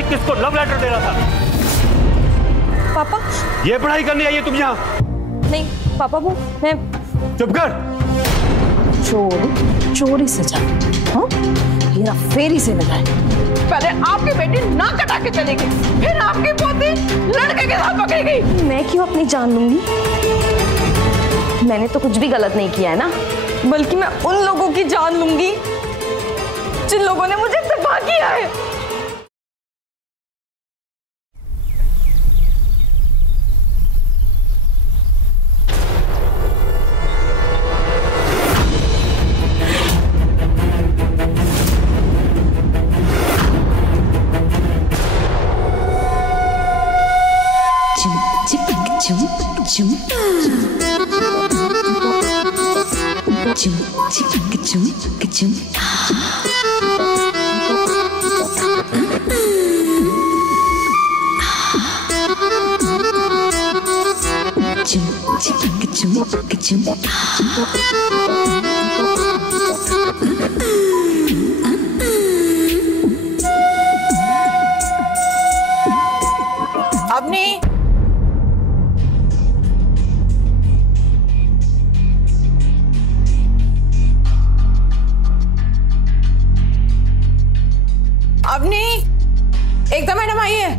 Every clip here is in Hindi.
आशिक किसको लव लेटर दे रहा था? पापा, ये पढ़ाई करने आई है तुम यहाँ? नहीं पापा, वो मैं चुप कर। चोरी से जा, हाँ? हेरा फेरी से लगाए। पहले आपकी बेटी नाक कटा के चली गई, फिर आपकी पोती लड़के के साथ पकड़ी गई। मैं क्यों अपनी जान लूंगी? मैंने तो कुछ भी गलत नहीं किया है ना, बल्कि मैं उन लोगों की जान लूंगी जिन लोगों ने मुझे तबाह किया है। अवनी, एकदम मैडम आई है।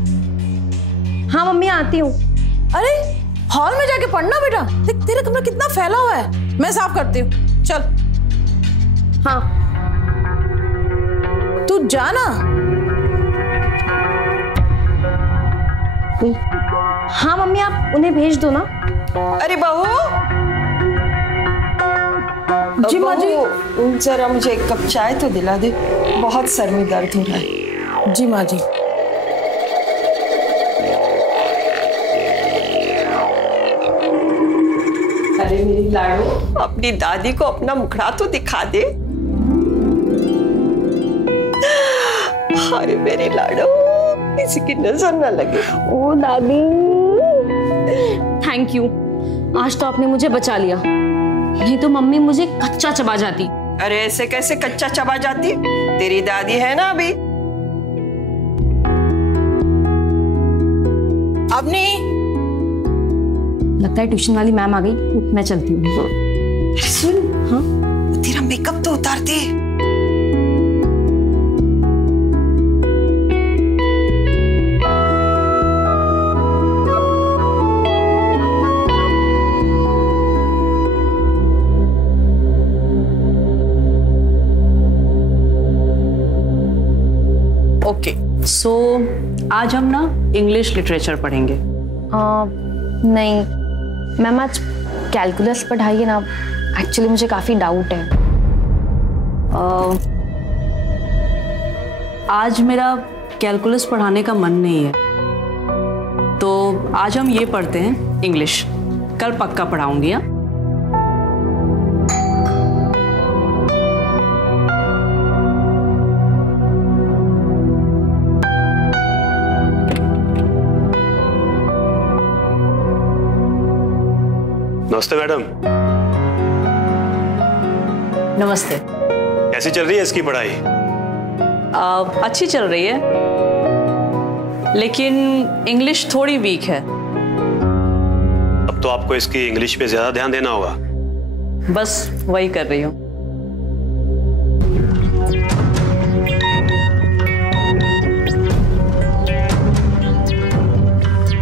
हाँ मम्मी, आती हूँ। अरे हॉल में जाके पढ़ना बेटा, देख तेरा कमरा कितना फैला हुआ है, मैं साफ करती हूँ। चल। हाँ तू जाना। हाँ मम्मी, आप उन्हें भेज दो ना। अरे बहू, जी माँ जी। जरा मुझे एक कप चाय तो दिला दे, बहुत सर में दर्द हो रहा है। जी माँ जी। अरे मेरी लाडो, अपनी दादी को अपना मुखड़ा तो दिखा दे। अरे मेरी लाडो, किसी की नजर ना लगे। ओ दादी, थैंक यू। आज तो आपने मुझे बचा लिया, नहीं तो मम्मी मुझे कच्चा चबा जाती। अरे ऐसे कैसे कच्चा चबा जाती? तेरी दादी है ना अभी। अवनी, लगता है ट्यूशन वाली मैम आ गई, मैं चलती हूँ। सुन, हाँ तेरा मेकअप तो उतार दे। ओके, सो आज हम ना इंग्लिश लिटरेचर पढ़ेंगे। नहीं मैम, आज कैलकुलस पढ़ाइए ना, एक्चुअली मुझे काफ़ी डाउट है। आज मेरा कैलकुलस पढ़ाने का मन नहीं है, तो आज हम ये पढ़ते हैं इंग्लिश। कल पक्का पढ़ाऊंगी। हाँ, नमस्ते मैडम। नमस्ते। कैसी चल रही है इसकी पढ़ाई? अच्छी चल रही है, लेकिन इंग्लिश थोड़ी वीक है। अब तो आपको इसकी इंग्लिश पे ज्यादा ध्यान देना होगा। बस वही कर रही हूँ।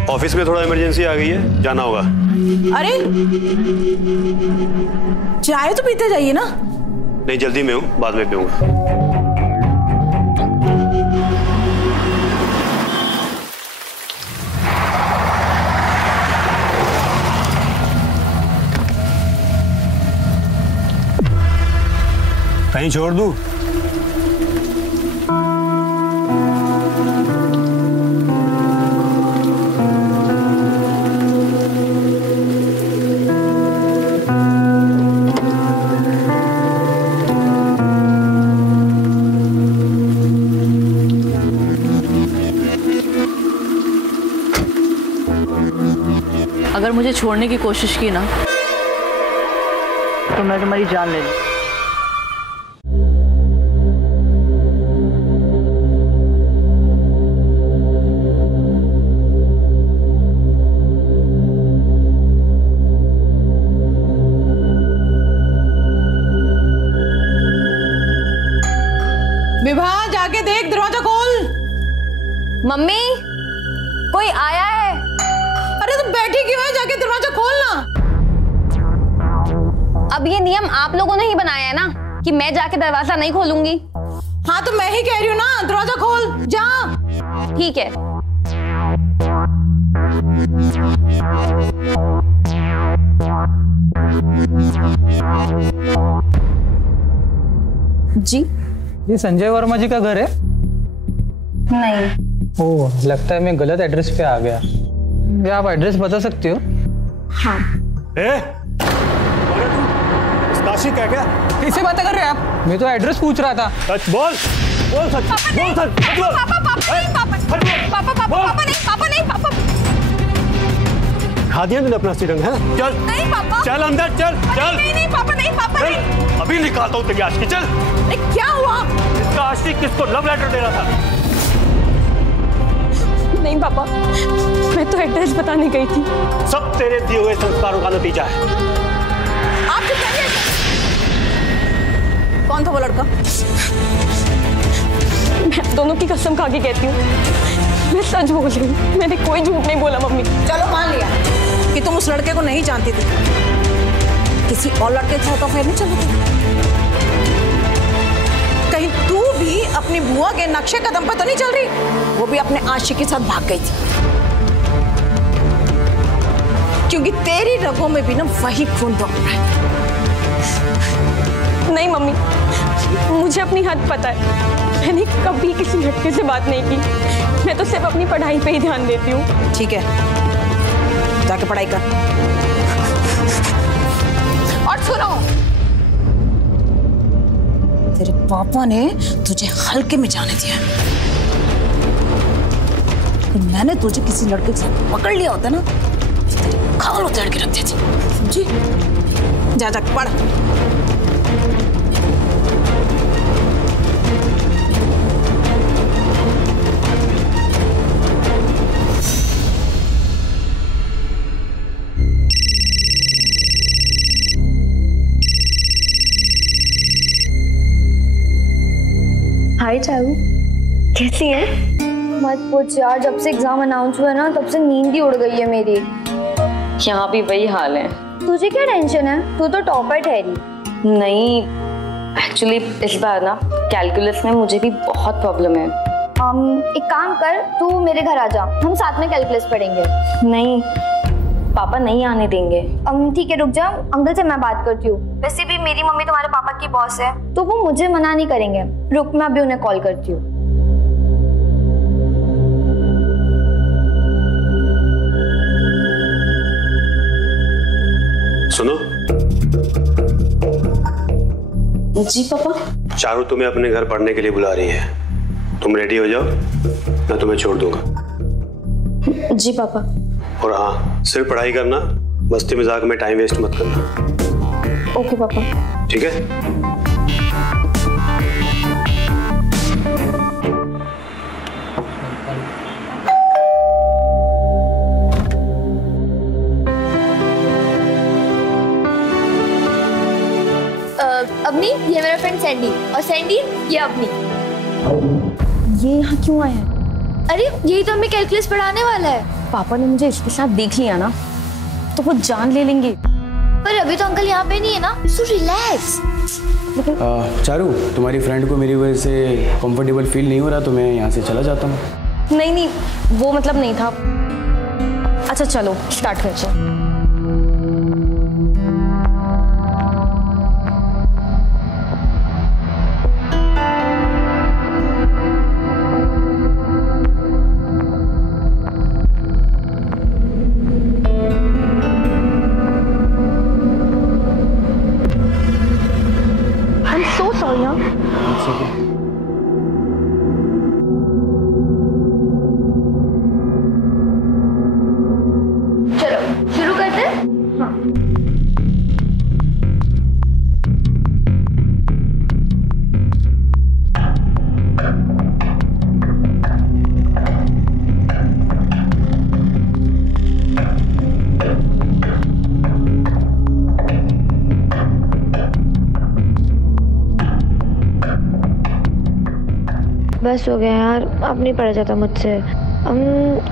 ऑफिस में थोड़ा इमरजेंसी आ गई है, जाना होगा। अरे चाय तो पीते जाइए ना। नहीं, जल्दी में हूँ, बाद में पीऊंगा। कहीं छोड़ दूं? अगर मुझे छोड़ने की कोशिश की ना, तो मैं तुम्हारी जान ले लूं। जाके देख, दरवाजा खोल। मम्मी कोई आया है। अरे तुम बैठी क्यों है, जाके दरवाजा खोलना। अब ये नियम आप लोगों ने ही बनाया है ना कि मैं जाके दरवाजा नहीं खोलूंगी। हाँ तो मैं ही कह रही हूँ ना, दरवाजा खोल जा। ठीक है। जी ये संजय वर्मा जी का घर है? नहीं। ओह, लगता है मैं गलत एड्रेस पे आ गया। क्या आप एड्रेस बता सकते हो? हाँ। काशी क्या क्या कैसे बातें कर रहे हैं आप? मैं तो एड्रेस पूछ रहा था। सच बोल, बोल सच, बोल सच, सच बोल। पापा नहीं। खा दिया तूने अपना रंग है? चल नहीं पापा, चल अंदर चल, चल। नहीं पापा नहीं। अभी निकालता हूँ तेरी आशिकी, चल। क्या हुआ? इसका आशिक किसको लव लेटर दे रहा था? नहीं पापा, मैं तो एड्रेस बताने गई थी। सब तेरे दिए हुए संस्कारों का नतीजा है। आप चुप रहिए। कौन था वो लड़का? मैं दोनों की कसम खा के कहती हूँ, मैं सच बोल रही हूँ। मैंने कोई झूठ नहीं बोला मम्मी। चलो मान लिया कि तुम उस लड़के को नहीं जानती थी, किसी और लड़के के साथ अफेयर नहीं चल रही थी। कहीं तू भी अपनी बुआ के नक्शे कदम पर तो नहीं चल रही? वो भी अपने आशिक के साथ भाग गई थी, क्योंकि तेरी रगों में भी ना वही खून दौड़ रहा है। नहीं मम्मी, मुझे अपनी हद पता है। मैंने कभी किसी लड़के से बात नहीं की। मैं तो सिर्फ अपनी पढ़ाई पे ही ध्यान देती हूँ। ठीक है, जाके पढ़ाई कर। और सुनो, तेरे पापा ने तुझे हल्के में जाने दिया। अगर मैंने तुझे किसी लड़के के साथ पकड़ लिया होता ना, तो तेरी खाल उधेड़ के रख देती। समझी? जा जा पढ़। हाय चारू, कैसी है? मत पूछ यार, जब से एग्जाम अनाउंस हुआ ना तब से नींद ही उड़ गई है मेरी। यहाँ भी वही हाल है। तुझे क्या टेंशन है? तू तो टॉपर ठहरी। नहीं, एक्चुअली इस बार ना कैलकुलस में मुझे भी बहुत प्रॉब्लम है। एक काम कर, तू मेरे घर आ जा, हम साथ में कैलकुलस पढ़ेंगे। नहीं, पापा नहीं आने देंगे। ठीक है रुक जा, अंकल से मैं बात करती हूँ। वैसे भी मेरी मम्मी तुम्हारे पापा की बॉस है, तो वो मुझे मना नहीं करेंगे। रुक, मैं अभी उन्हें कॉल करती हूँ। सुनो। जी पापा। चारू तुम्हें अपने घर पढ़ने के लिए बुला रही है, तुम रेडी हो जाओ, मैं तुम्हें छोड़ दूंगा। जी पापा। और हाँ, सिर्फ पढ़ाई करना, मस्ती मजाक में टाइम वेस्ट मत करना। ओके पापा। ठीक है? अवनी, ये मेरा फ्रेंड सैंडी, और सैंडी ये अवनी। ये यहाँ क्यों आया है? अरे यही तो हमें कैलकुलस पढ़ाने वाला है। पापा ने मुझे इसके साथ देख लिया ना तो वो जान ले लेंगे। पर अभी तो अंकल यहाँ पे नहीं है ना, सो रिलैक्स। चारू, तुम्हारी फ्रेंड को मेरी वजह से कंफर्टेबल फील नहीं हो रहा तो मैं यहाँ से चला जाता हूँ। नहीं, वो मतलब नहीं था। अच्छा चलो स्टार्ट करते हैं। चलो शुरू बस हो गया यार, अब नहीं पढ़ा जाता मुझसे।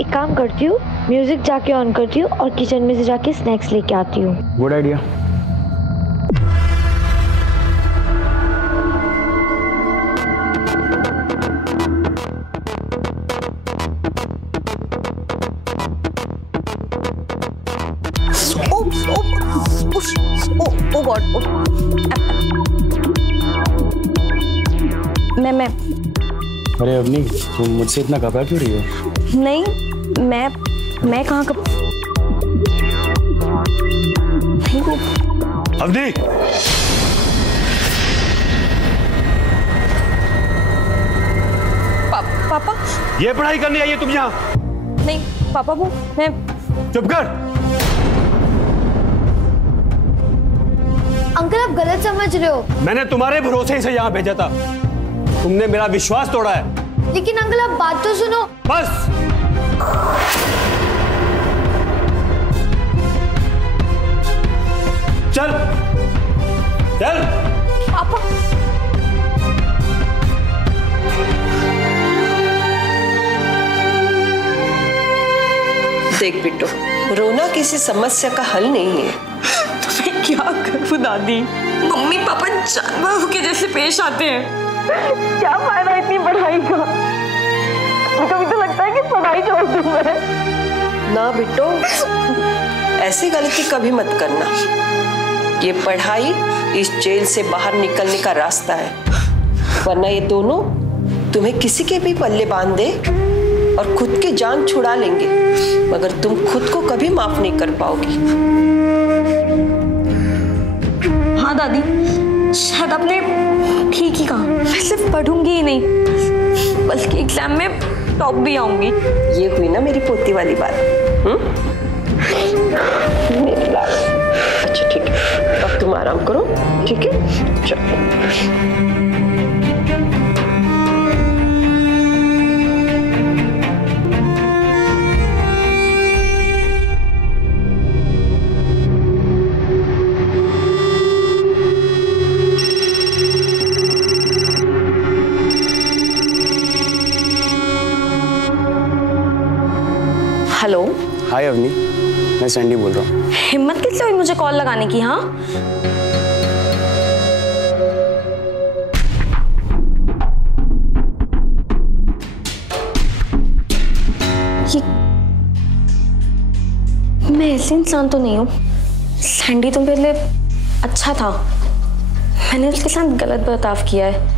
एक काम करती हूँ, म्यूजिक जाके ऑन करती हूँ और किचन में से जाके स्नैक्स लेके आती हूँ। Good idea. मैं अरे अवनी, तुम मुझसे इतना घबरा क्यों रही हो? नहीं, मैं कहाँ कब नहीं वो। अवनी, पापा ये पढ़ाई करने आई है तुम यहाँ? नहीं पापा, वो मैं। चुप कर। अंकल आप गलत समझ रहे हो। मैंने तुम्हारे भरोसे से यहाँ भेजा था, तुमने मेरा विश्वास तोड़ा है। लेकिन अंकल आप बात तो सुनो। बस। चल चल। पापा देख बिट्टू, रोना किसी समस्या का हल नहीं है। तो मैं क्या करूं दादी? मम्मी पापा जानवरों के जैसे पेश आते हैं। क्या फायदा इतनी पढ़ाई का? कभी तो लगता है कि पढ़ाई छोड़ दूं मैं। ना बिट्टू, ऐसी गलती कभी मत करना। ये पढ़ाई इस जेल से बाहर निकलने का रास्ता है, वरना ये दोनों तुम्हें किसी के भी पल्ले बांध दे और खुद की जान छुड़ा लेंगे, मगर तुम खुद को कभी माफ नहीं कर पाओगी। हाँ दादी, शायद आपने ठीक ही कहा। मैं सिर्फ पढ़ूंगी ही नहीं, बल्कि एग्जाम में टॉप भी आऊंगी। ये हुई ना मेरी पोती वाली बात। मेरी लाल। अच्छा ठीक है, अब तुम आराम करो, ठीक है? चलो। हेलो। हाय अवनी, मैं सैंडी बोल रहा हूँ। हिम्मत कैसे हुई मुझे कॉल लगाने की? हाँ ये मैं ऐसे इंसान तो नहीं हूँ। सैंडी तो पहले अच्छा था, मैंने उसके साथ गलत बर्ताव किया है।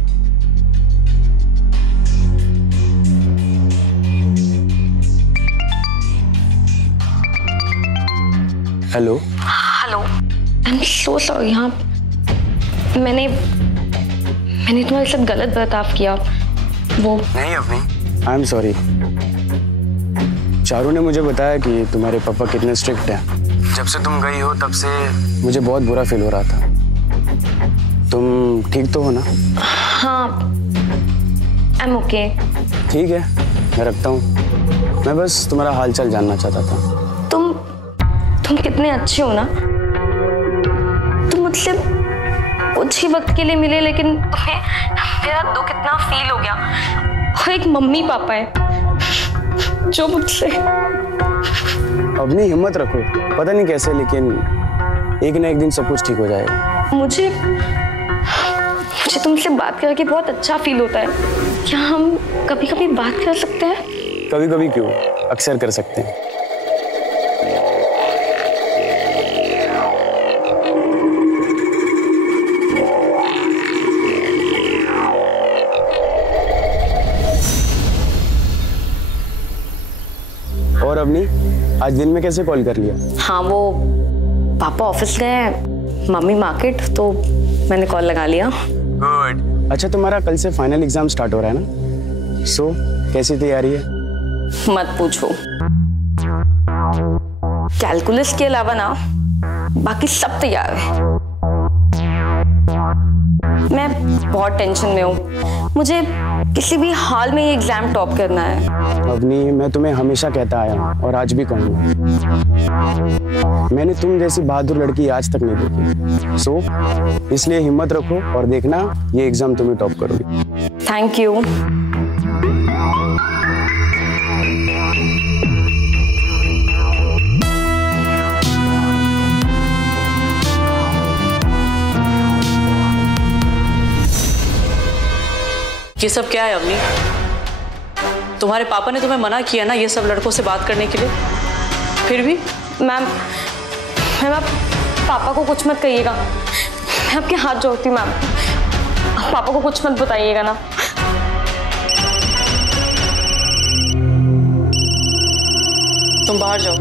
Hello. Hello, I am so sorry. हाँ मैंने तुम्हारे साथ गलत बर्ताव किया। वो नहीं Avani, I am sorry. Charu ने मुझे बताया कि तुम्हारे पापा कितने स्ट्रिक्ट हैं। जब से तुम गई हो तब से मुझे बहुत बुरा फील हो रहा था। तुम ठीक तो हो ना? हाँ आई एम ओके। ठीक है, मैं रखता हूँ। मैं बस तुम्हारा हालचाल जानना चाहता था। तुम कितने अच्छे हो ना। तुम मुझसे कुछ ही वक्त के लिए मिले, लेकिन तुम्हें मेरा दुख कितना फील हो गया। और एक मम्मी पापा है जो मुझसे। अपनी हिम्मत रखो, पता नहीं कैसे, लेकिन एक ना एक दिन सब कुछ ठीक हो जाएगा। मुझे तुमसे बात करके बहुत अच्छा फील होता है। क्या हम कभी कभी बात कर सकते हैं? कभी कभी क्यों, अक्सर कर सकते हैं। और अवनी, आज दिन में कैसे कॉल कर लिया? हाँ वो पापा ऑफिस गए हैं, मम्मी मार्केट, तो मैंने कॉल लगा लिया। गुड। अच्छा, तुम्हारा कल से फाइनल एग्जाम स्टार्ट हो रहा है ना? सो कैसी तैयारी है? मत पूछो। कैलकुलस के अलावा ना बाकी सब तैयार है। मैं बहुत टेंशन में हूँ। मुझे किसी भी हाल में ये एग्जाम टॉप करना है। अवनी, मैं तुम्हें हमेशा कहता आया हूँ और आज भी कहूँगा, मैंने तुम जैसी बहादुर लड़की आज तक नहीं देखी। सो इसलिए हिम्मत रखो और देखना ये एग्जाम तुम ही टॉप करोगी। Thank you. ये सब क्या है अवनी? तुम्हारे पापा ने तुम्हें मना किया ना ये सब लड़कों से बात करने के लिए, फिर भी? मैम आप पापा को कुछ मत कहिएगा, मैं आपके हाथ जोड़ती हूँ मैम, आप पापा को कुछ मत बताइएगा ना। तुम बाहर जाओ।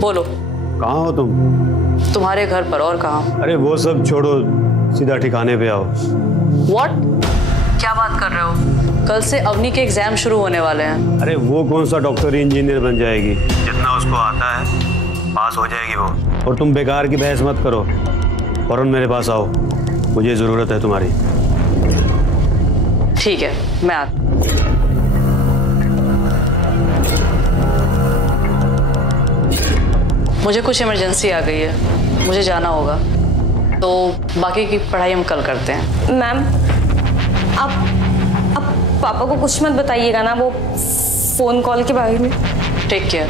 बोलो। कहाँ हो तुम? तुम्हारे घर पर, और कहाँ? अरे वो सब छोड़ो, सीधा ठिकाने पे आओ। What? क्या बात कर रहे हो? कल से अवनी के एग्जाम शुरू होने वाले हैं। अरे वो कौन सा डॉक्टर इंजीनियर बन जाएगी, जितना उसको आता है पास हो जाएगी वो। और तुम बेकार की बहस मत करो, फौरन मेरे पास आओ, मुझे जरूरत है तुम्हारी। ठीक है, मैं आती। मुझे कुछ इमरजेंसी आ गई है, मुझे जाना होगा, तो बाकी की पढ़ाई हम कल करते हैं। मैम आप पापा को कुछ मत बताइएगा ना वो फोन कॉल के बारे में। Take care.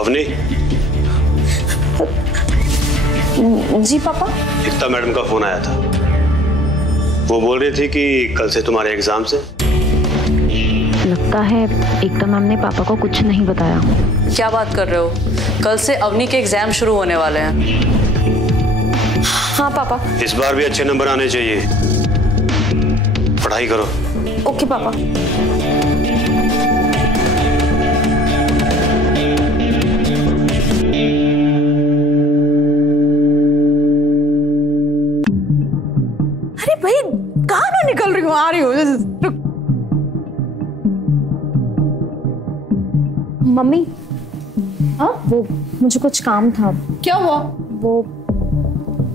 अवनी। जी पापा। एकता मैडम का फोन आया था, वो बोल रही थी कि कल से तुम्हारे एग्जाम से। लगता है एकता मैम ने पापा को कुछ नहीं बताया। क्या बात कर रहे हो? कल से अवनी के एग्जाम शुरू होने वाले हैं। हाँ पापा। इस बार भी अच्छे नंबर आने चाहिए, पढ़ाई करो। ओके पापा। भाई कहाँ ना निकल रही हूँ, आ रही हूँ। मम्मी हाँ वो मुझे कुछ काम था। क्या हुआ? वो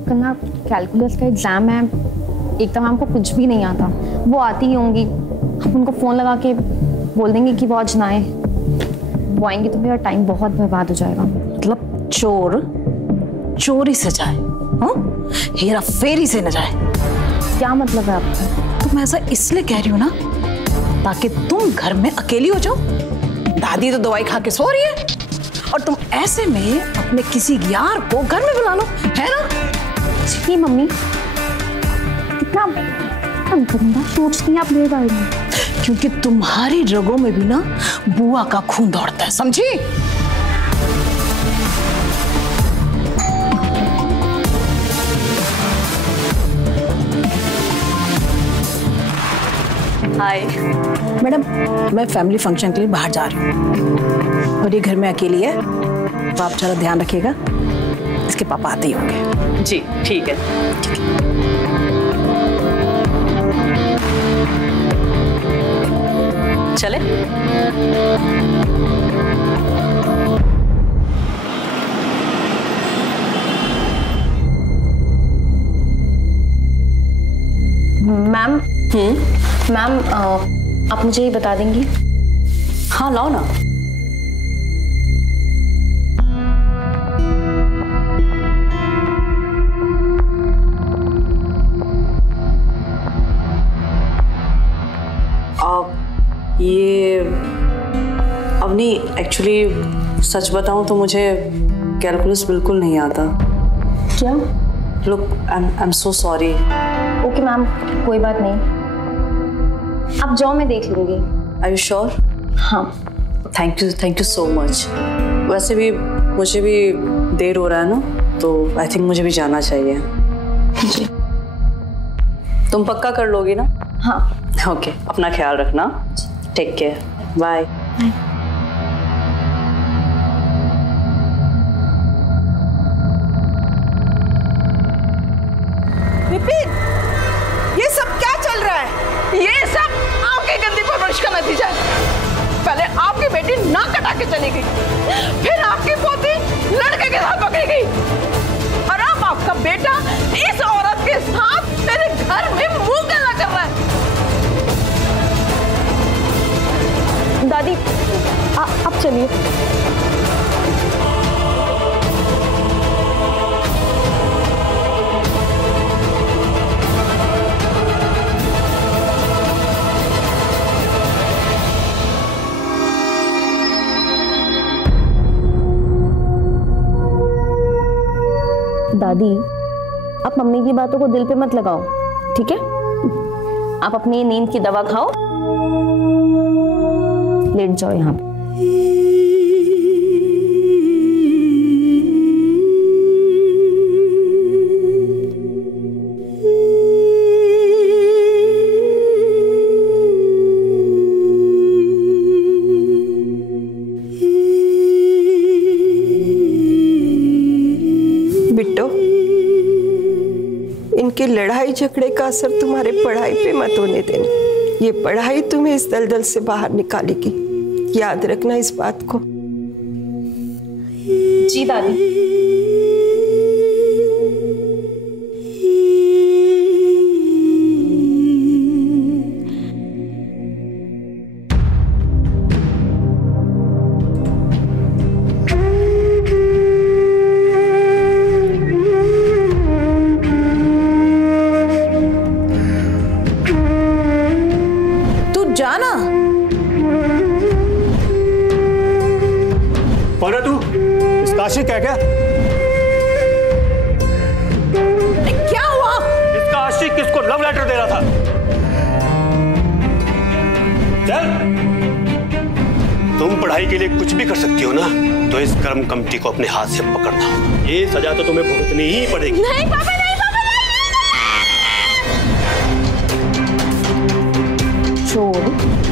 कल ना कैलकुलस का एग्जाम है, एकता मैम को कुछ भी नहीं आता, वो आती ही होंगी, हम उनको फोन लगा के बोल देंगे कि वो आज ना आए, वो आएंगे तो मेरा टाइम बहुत बर्बाद हो जाएगा। मतलब चोर चोरी से जाए, हेरा फेरी से न जाए। क्या मतलब है आपका? तो मैं ऐसा इसलिए कह रही हूँ ना ताकि तुम घर में अकेली हो जाओ। दादी तो दवाई खा के सो रही है और तुम ऐसे में अपने किसी यार को घर में बुला लो, है ना? जी मम्मी, कितना गंदा सोचती हैं आप मेरे बारे में। क्योंकि तुम्हारी रगों में भी ना बुआ का खून दौड़ता है, समझी? हाय मैडम, मैं फैमिली फंक्शन के लिए बाहर जा रही हूँ और ये घर में अकेली है, तो आप जरा ध्यान रखिएगा, इसके पापा आते ही होंगे। जी ठीक है। चले? मैम मैम आप मुझे ये बता देंगी? हाँ लाओ ना। ये अवनी, एक्चुअली सच बताऊं तो मुझे कैलकुलस बिल्कुल नहीं आता। क्या? Look, I am so sorry. Okay ma'am, कोई बात नहीं, आप जाओ, मैं देख लूंगी। Are you sure? हाँ। Thank you so much. वैसे भी मुझे भी देर हो रहा है ना, तो आई थिंक मुझे भी जाना चाहिए। जी। तुम पक्का कर लोगी ना? हाँ। ओके, अपना ख्याल रखना। Take care, bye. विपिन, ये सब क्या चल रहा है? ये सब आपकी गंदी परवरिश का नतीजा है। पहले आपकी बेटी नाक कटा के चली गई, फिर आपकी पोती लड़के के साथ पकड़ी गई, और अब आपका बेटा इस औरत के साथ मेरे घर में दादी, आप मम्मी की बातों को दिल पे मत लगाओ, ठीक है? आप अपनी नींद की दवा खाओ, लेट जाओ यहाँ पे। बिट्टो, इनके लड़ाई झगड़े का असर तुम्हारे पढ़ाई पे मत होने देना। ये पढ़ाई तुम्हें इस दलदल से बाहर निकालेगी, याद रखना इस बात को। जी दादी। जाना कौन है तू? इसका आशिक है क्या? क्या हुआ? इसका आशिक किसको लव लेटर दे रहा था? चल, तुम पढ़ाई के लिए कुछ भी कर सकती हो ना, तो इस कर्म कमटी को अपने हाथ से पकड़ना होगा। ये सजा तो तुम्हें भुगतनी ही पड़ेगी। नहीं पापा, नहीं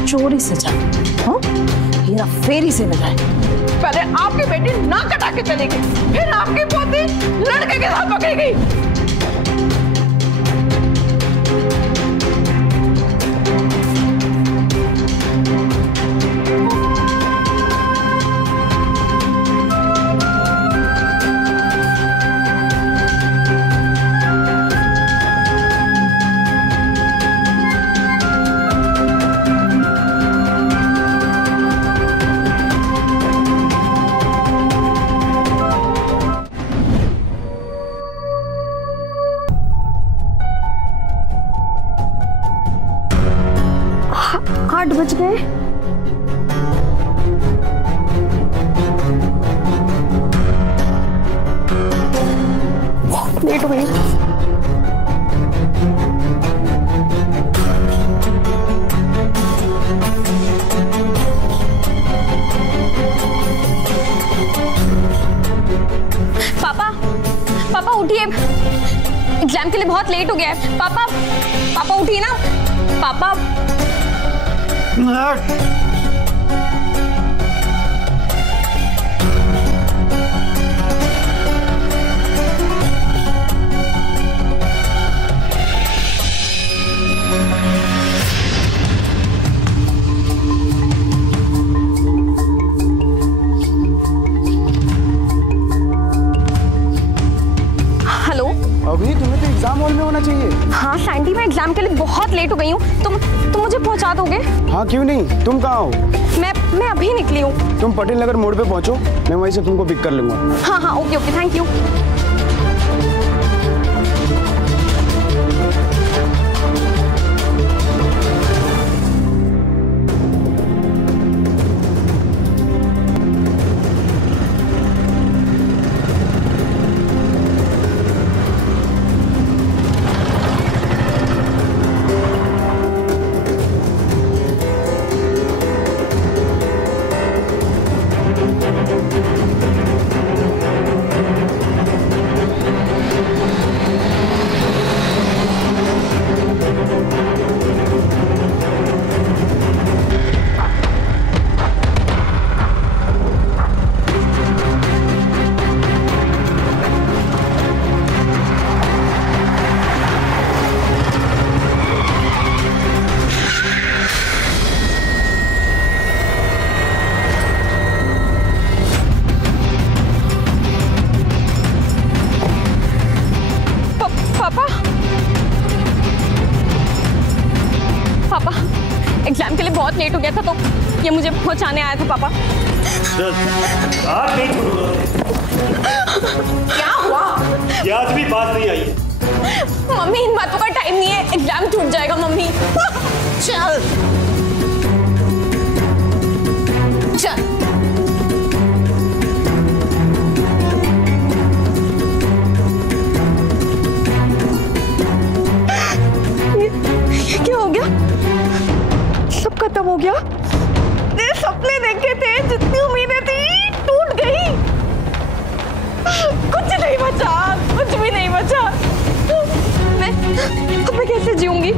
चोरी सजा, हाँ? हेरा फेरी से लगाए। पहले आपकी बेटी नाक कटा के चली गई, फिर आपकी पोती लड़के के साथ पकड़ी गई। बज गए। लेट हो गई। पापा, पापा उठिए, एग्जाम के लिए बहुत लेट हो गया है। पापा, पापा उठिए ना। पापा अभी तुम्हें तो एग्जाम हॉल में होना चाहिए। हाँ सैंडी, मैं एग्जाम के लिए बहुत लेट हो गई हूँ। तुम मुझे पहुँचा दोगे? हाँ क्यों नहीं, तुम कहाँ हो? मैं अभी निकली हूँ। तुम पटेल नगर मोड़ पे पहुँचो, मैं वहीं से तुमको पिक कर लूंगा। हाँ हाँ, okay okay, thank you. Exam के लिए बहुत लेट हो गया था तो ये मुझे पहुंचाने आया था पापा। क्या हुआ? ये आज भी बात नहीं आई। मम्मी, इन बातों का टाइम नहीं है, एग्जाम छूट जाएगा मम्मी। चल चल। खत्म हो गया। ये सपने देखे थे, जितनी उम्मीदें थी टूट गई। कुछ नहीं बचा, कुछ भी नहीं बचा। मैं कैसे जीऊंगी?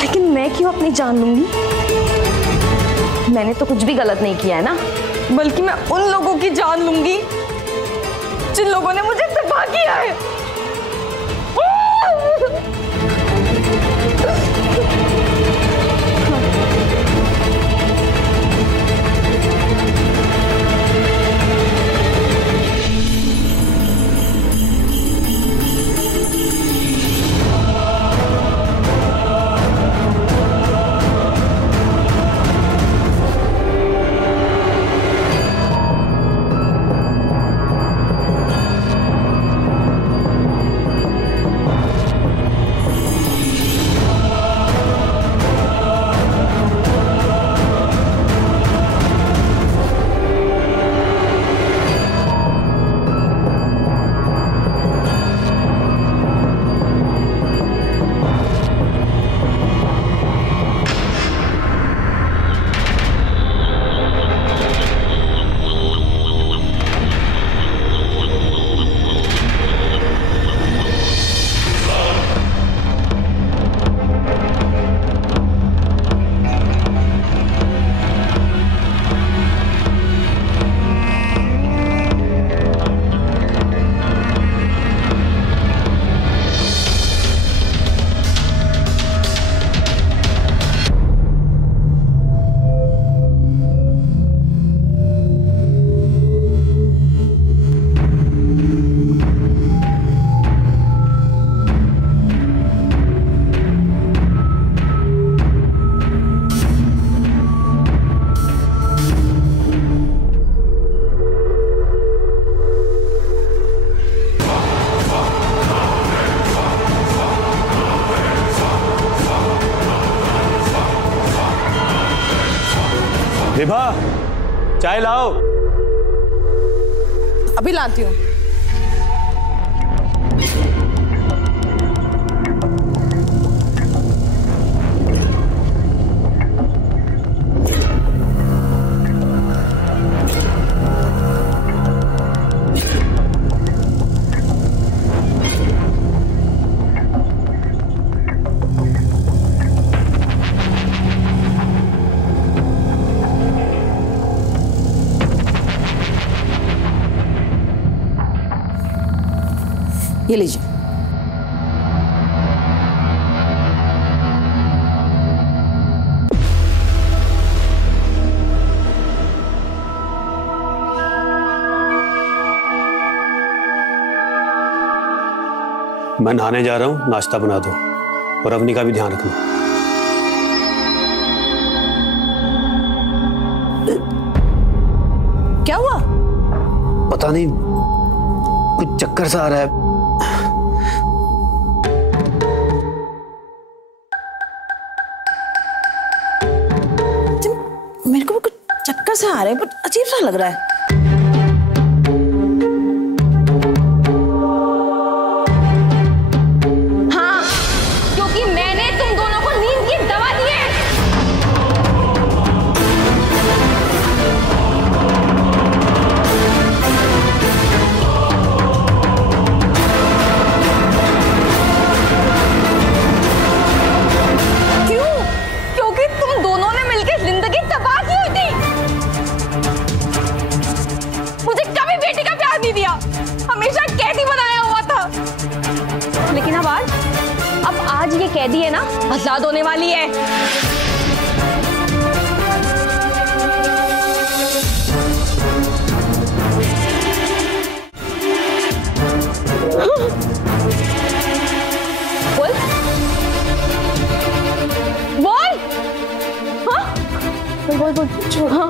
लेकिन मैं क्यों अपनी जान लूंगी? मैंने तो कुछ भी गलत नहीं किया है ना। बल्कि मैं उन लोगों की जान लूंगी जिन लोगों ने मुझे तबाह किया है। विभा, चाय लाओ। अभी लाती हूँ। ये लीजिए। मैं नहाने जा रहा हूँ, नाश्ता बना दो और अवनी का भी ध्यान रखना। क्या हुआ? पता नहीं, कुछ चक्कर सा आ रहा है। मेरे को भी कुछ चक्कर से आ रहे हैं, बट अजीब सा लग रहा है। हाँ, क्योंकि मैंने तुम दोनों को नींद की दवा दी है। क्यों? क्योंकि तुम दोनों ने मिलकर जिंदगी तबाह की हुई थी। मुझे कभी बेटी का प्यार नहीं दिया, हमेशा कैदी बनाया हुआ था। लेकिन अब आज ये कैदी है ना, आजाद होने वाली है। बोल बोल। हाँ बोल बोल बोल। हाँ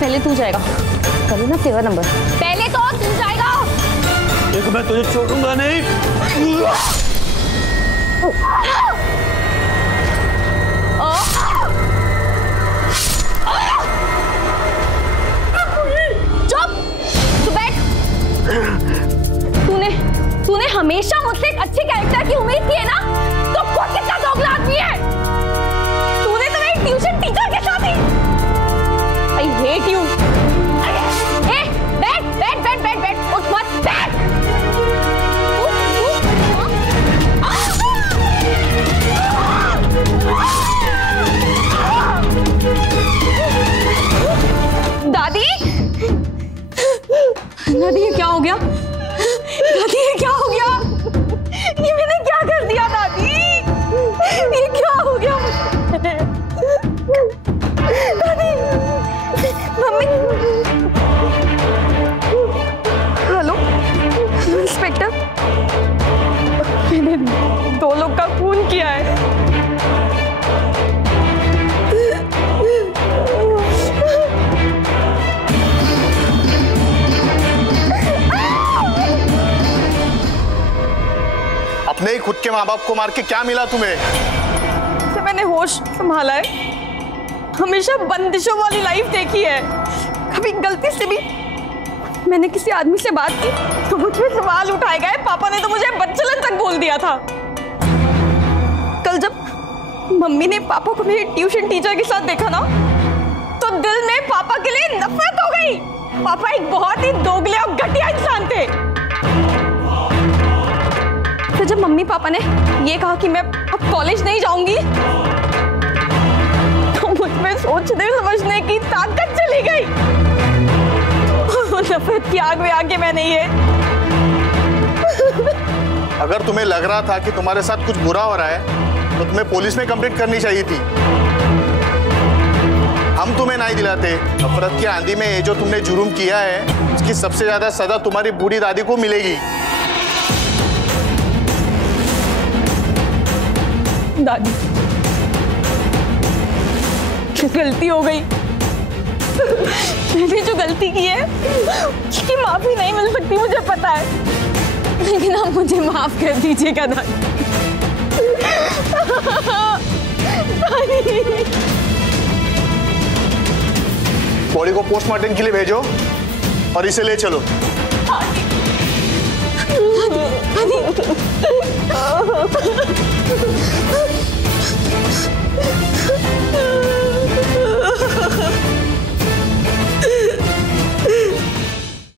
पहले तू जाएगा, कभी ना तेरा नंबर। पहले तो तू जाएगा। देखो मैं तुझे छोड़ूंगा नहीं। चुप, तू बैठ। तूने हमेशा मुझसे एक अच्छे कैरेक्टर की उम्मीद की है ना? तो खुद कितना दोगला आदमी है। तूने तो मेरी ट्यूशन टीचर के साथ ही। I hate you। ए, बैठ बैठ बैठ बैठ बैठ, उठ मत, बैठ। दादी, दादी ये क्या हो गया? दादी ये क्या हो गया? ये मैंने क्या कर दिया दादी? ये क्या हो गया? दादी, मम्मी। हेलो इंस्पेक्टर, मैंने 2 लोग का खून किया है। अपने ही खुद के माँ बाप को मार के क्या मिला तुम्हें? तो मैंने होश संभाला है, हमेशा बंदिशों वाली लाइफ देखी है। कभी गलती से भी मैंने किसी आदमी से बात की तो मुझ पे सवाल उठाए गए। पापा ने तो मुझे बच्चलन तक बोल दिया था। कल जब मम्मी ने पापा को मेरी ट्यूशन टीचर के साथ देखा ना, तो दिल में पापा के लिए नफरत हो गई। पापा एक बहुत ही दोगले और घटिया इंसान थे। तो जब मम्मी पापा ने ये कहा कि मैं अब कॉलेज नहीं जाऊंगी, तो मुझ में सोचने समझने की ताकत चली गई। नफरत की आग में आके मैंने ये। अगर तुम्हें लग रहा था कि तुम्हारे साथ कुछ बुरा हो रहा है तो तुम्हें पुलिस में कंप्लेंट करनी चाहिए थी। हम तुम्हें नहीं दिलाते। नफरत की आंधी में ये जो तुमने जुर्म किया है, उसकी सबसे ज्यादा सजा तुम्हारी बूढ़ी दादी को मिलेगी। दादी, गलती हो गई। मैंने जो गलती की है उसकी माफी नहीं मिल सकती, मुझे पता है, लेकिन आप मुझे माफ कर दीजिएगा दादी। बॉडी को पोस्टमार्टम के लिए भेजो और इसे ले चलो। दादी।